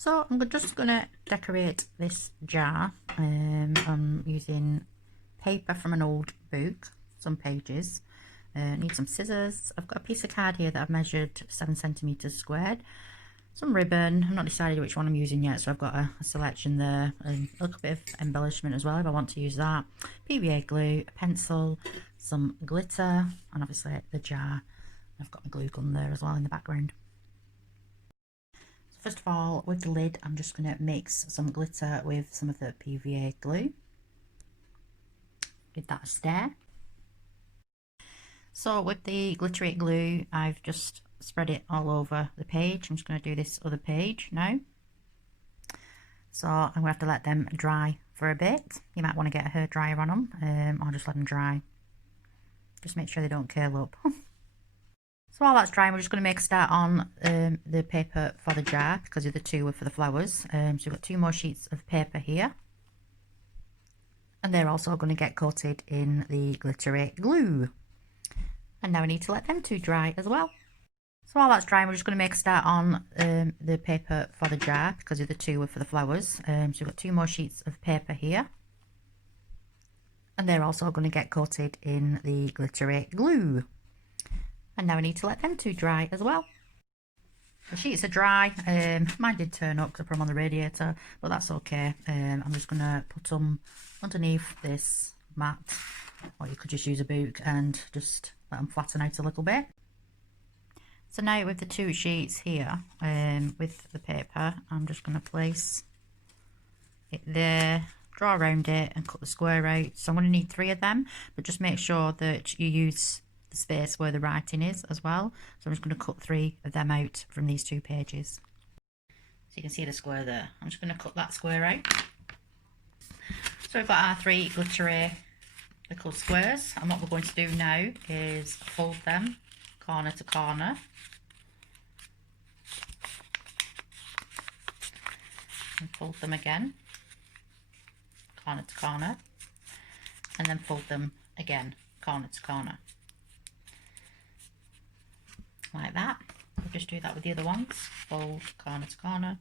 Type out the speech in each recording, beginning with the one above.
So I'm just going to decorate this jar. I'm using paper from an old book, some pages. Need some scissors. I've got a piece of card here that I've measured 7 centimeters squared. Some ribbon. I'm not decided which one I'm using yet, so I've got a selection there, and a little bit of embellishment as well if I want to use that. PVA glue, a pencil, some glitter, and obviously the jar. I've got my glue gun there as well in the background. So first of all, with the lid, I'm just going to mix some glitter with some of the PVA glue. Give that a stir. So with the glittery glue, I've just spread it all over the page. I'm just going to do this other page now. So I'm going to have to let them dry for a bit. You might want to get a hair dryer on them, or just let them dry. Just make sure they don't curl up. So while that's drying, we're just going to make a start on the paper for the jar, because the other two were for the flowers. So we've got 2 more sheets of paper here. And they're also going to get coated in the glittery glue. And now we need to let them 2 dry as well. So while that's drying, we're just going to make a start on the paper for the jar, because the other 2 were for the flowers. So we've got 2 more sheets of paper here. And they're also going to get coated in the glittery glue. And now we need to let them 2 dry as well. The sheets are dry. Mine did turn up because I put them on the radiator, but that's okay. I'm just going to put them underneath this mat, or you could just use a book and just let them flatten out a little bit. So now with the 2 sheets here, with the paper, I'm just going to place it there, draw around it and cut the square out. So I'm going to need 3 of them, but just make sure that you use the space where the writing is as well. So I'm just going to cut 3 of them out from these 2 pages. So you can see the square there. I'm just going to cut that square out. So we've got our 3 glittery little squares, and what we're going to do now is fold them corner to corner. And fold them again, corner to corner, and then fold them again, corner to corner. Like that. We'll just do that with the other ones. Fold corner to corner.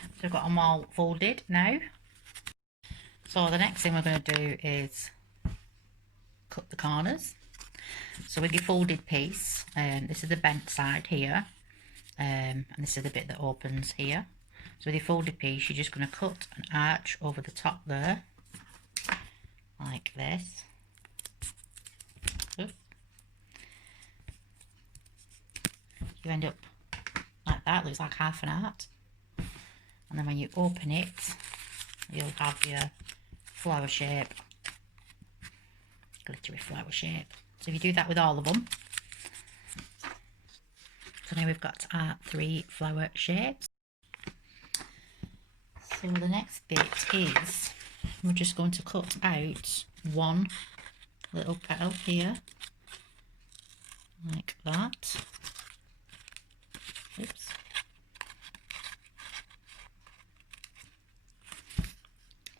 So we've got them all folded now. So the next thing we're going to do is cut the corners. So with your folded piece, this is the bent side here, and this is the bit that opens here. So with your folded piece, you're just going to cut an arch over the top there, like this. You end up like that, looks like half an heart. And then when you open it, you'll have your flower shape, glittery flower shape. So if you do that with all of them. So now we've got our 3 flower shapes. So the next bit is, we're just going to cut out 1 little petal here, like that. Oops.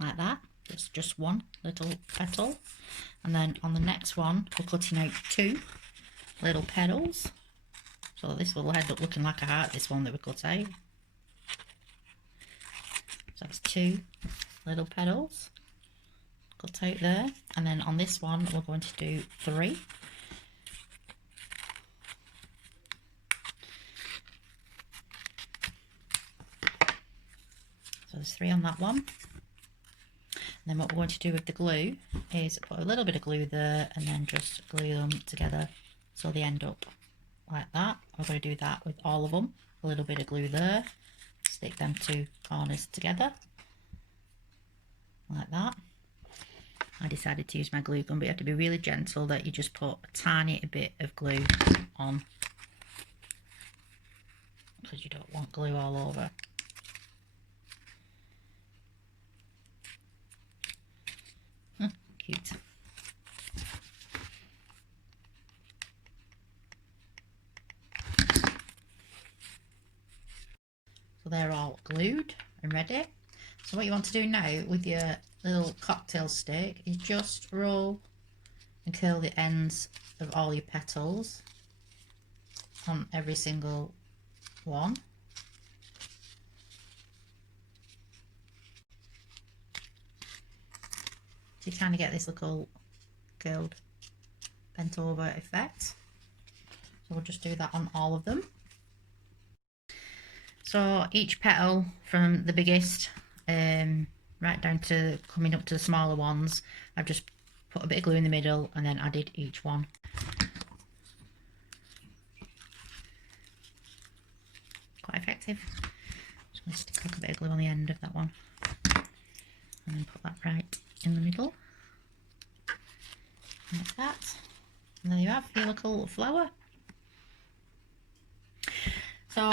Like that. It's just 1 little petal. And then on the next one, we're cutting out 2 little petals. So this will end up looking like a heart, this one that we cut out. So that's 2 little petals cut out there. And then on this one, we're going to do 3. So there's 3 on that one. And then what we're going to do with the glue is put a little bit of glue there and then just glue them together so they end up like that. We're going to do that with all of them. A little bit of glue there. Stick them 2 corners together. Like that. I decided to use my glue gun, but you have to be really gentle that you just put a tiny bit of glue on, because you don't want glue all over. Cute. So they're all glued and ready. So what you want to do now with your little cocktail stick is just roll and curl the ends of all your petals on every single one. So you kind of get this little curled, bent over effect. So we'll just do that on all of them. So each petal from the biggest right down to coming up to the smaller ones, I've just put a bit of glue in the middle and then added each one. Quite effective. Just going to stick a bit of glue on the end of that one and then put that right in the middle like that, and there you have your little flower. So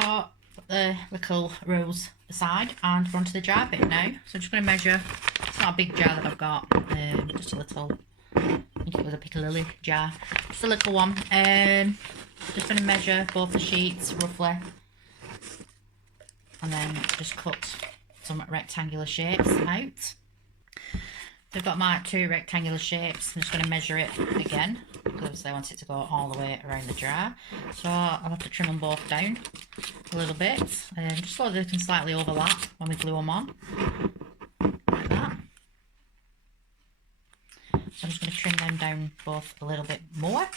put the little rose aside and we're onto the jar bit now. So I'm just going to measure. It's not a big jar that I've got, just a little, I think it was a piccalilli jar, just a little one. Just going to measure both the sheets roughly and then just cut some rectangular shapes out. So I've got my 2 rectangular shapes. I'm just going to measure it again because I want it to go all the way around the jar. So I'll have to trim them both down a little bit, just so they can slightly overlap when we glue them on, like that. So I'm just going to trim them down both a little bit more.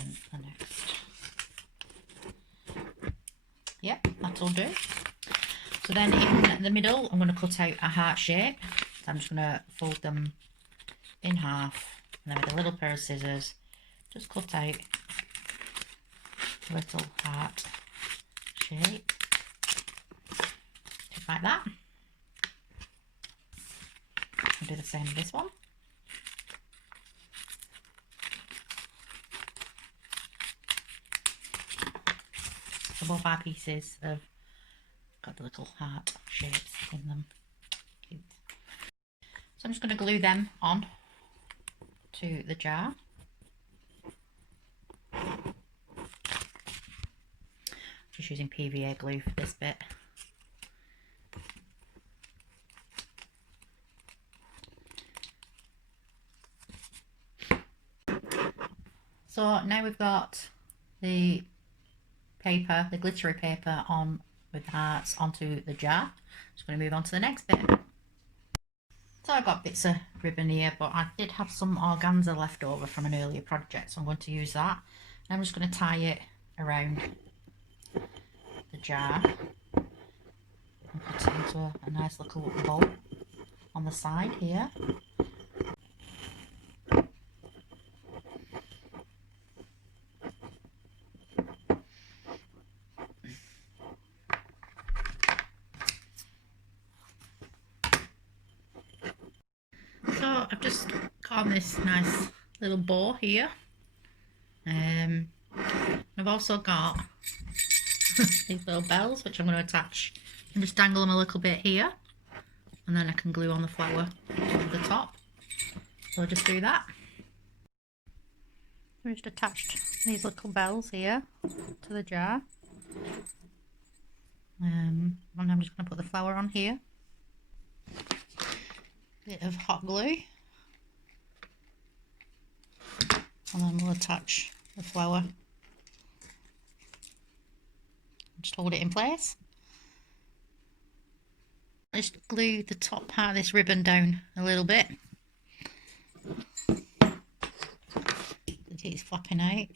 And the next. Yep, that'll do. So then in the middle, I'm going to cut out a heart shape. So I'm just going to fold them in half and then with a little pair of scissors, just cut out a little heart shape, just like that. I'll do the same with this one. So both our pieces have got the little heart shapes in them. Cute. So I'm just going to glue them on to the jar. Just using PVA glue for this bit. So now we've got the paper, the glittery paper on with the hearts onto the jar. Just going to move on to the next bit. So I've got bits of ribbon here, but I did have some organza left over from an earlier project, so I'm going to use that. And I'm just going to tie it around the jar and put it into a nice little bow on the side here. So I've just got this nice little bow here. I've also got these little bells which I'm going to attach and just dangle them a little bit here, and then I can glue on the flower over the top. So I'll just do that. I've just attached these little bells here to the jar, and I'm just going to put the flower on here. Bit of hot glue, and then we'll attach the flower. Just hold it in place. Just glue the top part of this ribbon down a little bit. It's flapping out.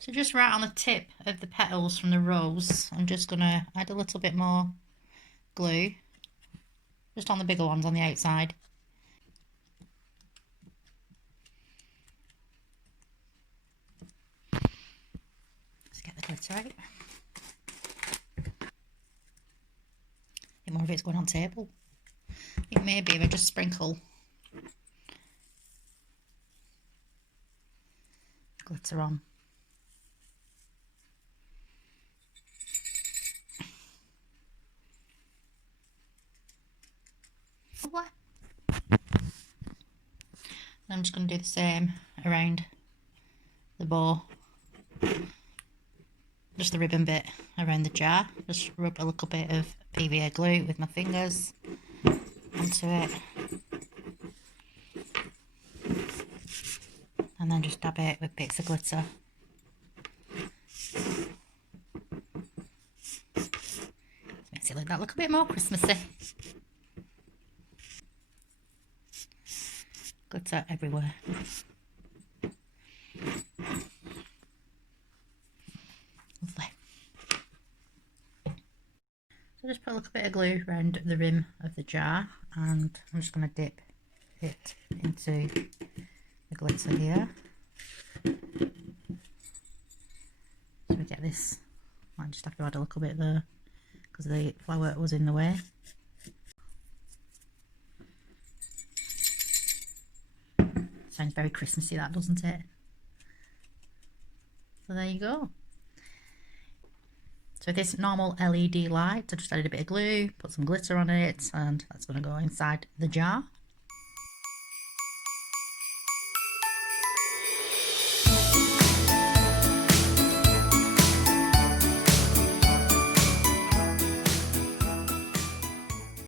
So just right on the tip of the petals from the rose, I'm just going to add a little bit more glue, just on the bigger ones on the outside. Let's get the glitter out. I think more of it's going on table. I think maybe if I just sprinkle glitter on. I'm just going to do the same around the bow. just the ribbon bit around the jar. Just rub a little bit of PVA glue with my fingers onto it. And then just dab it with bits of glitter. Makes it look that look a bit more Christmassy. Glitter everywhere. Lovely. So just put a little bit of glue around the rim of the jar, and I'm just going to dip it into the glitter here. So we get this. I just have to add a little bit there because the flower was in the way. Sounds very Christmassy, that, doesn't it? So there you go. So with this normal LED light, I just added a bit of glue, put some glitter on it, and that's going to go inside the jar.